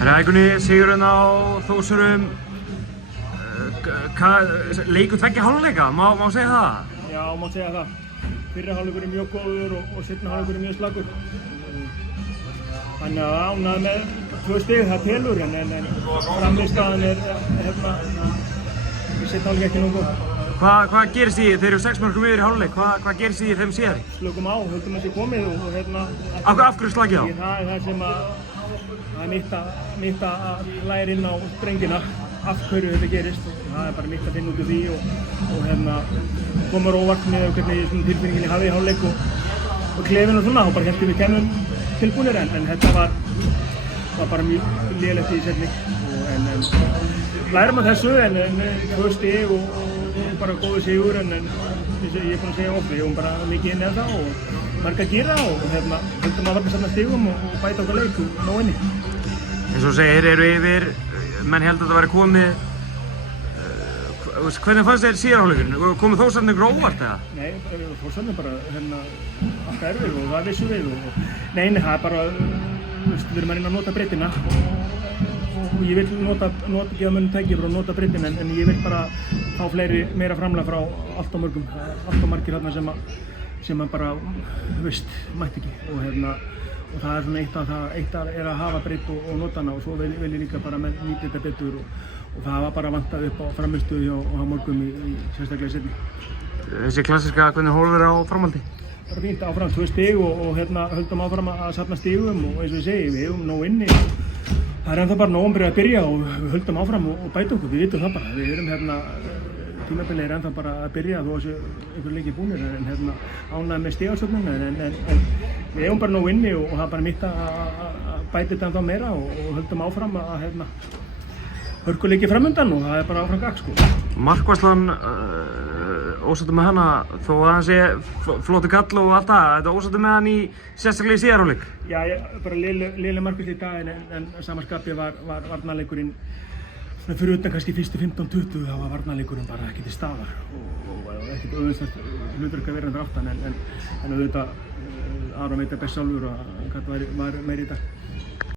Rækunni sigurinn á Þórsurum, leikur tveggja hálfleika, má segja það? Já, má segja það. Fyrri hálfleikur mjög góður og seinni hálfleikur mjög slakur. Þannig að ánægð með 2 stig, það telur, en frammistaðan í seinni hálfleik ekki nógu góð. Hvað gerist í því? Þeir eru 6 mörgum yfir í hálfleik, hvað gerist í því þeim síðari? Slökum á, höldum að sé komið og Af hverju slagið á? Það er það sem mitt að læra inn á strengina af hverju þetta gerist. Það er bara mitt að finna út úr því og komur óvart með hvernig tilfinninginni hafði í hálfleik og klefin og svona. Og bara héldum við kemum tilbúinir en þetta var bara mjög lélegt í setning. Lærum að þessu en 2 stig og bara góður sigur en eins og ég er búinn að segja oft, við höfum bara mikið inn eða og marga að gera og höldum að varna safna stigum og bæta okkar leik og ná inni. Eins og segir, eru yfir, menn held að þetta væri komið, hvernig fannst þér síðari hálfleikurinn? Komið Þórsarnir ykkur óvart eða? Nei, Þórsarnir bara allt erfið og það vissum við og nei, það er bara, við erum að reyna að nota breytina og ég vil gefa mönnum tækifæri og nota breytina en ég vil bara fá meira framlag frá allt og margir þarna sem bara, mætti ekki og það er svona eitt er að hafa breytt og nota hana og svo vil ég líka bara nýta þetta betur og það var bara vantað upp á framistuðu á morgum í sérstaklega setni. Þessi klassíska, hvernig horfir á framhaldi? Bara fínt, áfram 2 stig og höldum áfram að safna stigum og eins og ég segi, við hefum nóg inni. Það er ennþá bara nóvember að byrja og við höldum áfram og bæta okkur, við vitum það bara. Við erum tímabilið er ennþá bara að byrja þó að einhver leikir búnir en ánægð með stigasöfnuna en við hefum bara nóg inni og það er bara mitt að bæta þetta ennþá meira og höldum áfram að hörkuleiki framundan og það er bara áfram gagn sko. Markvarslan, ósáttur með hana þó að hann sé flottu kall og allt það, þetta ósáttur með hann í sérstaklega í síðari hálfleik? Já, bara léleg markvarsla í dag en samanskapi var varnarleikurinn fyrir utan kannski fyrstu 15-20 þá var varnarleikurinn bara ekki til staðar og ekkert auðvitað hlutverk að vera aftan en auðvitað Aron veit best sjálfur að hvað var meira í dag.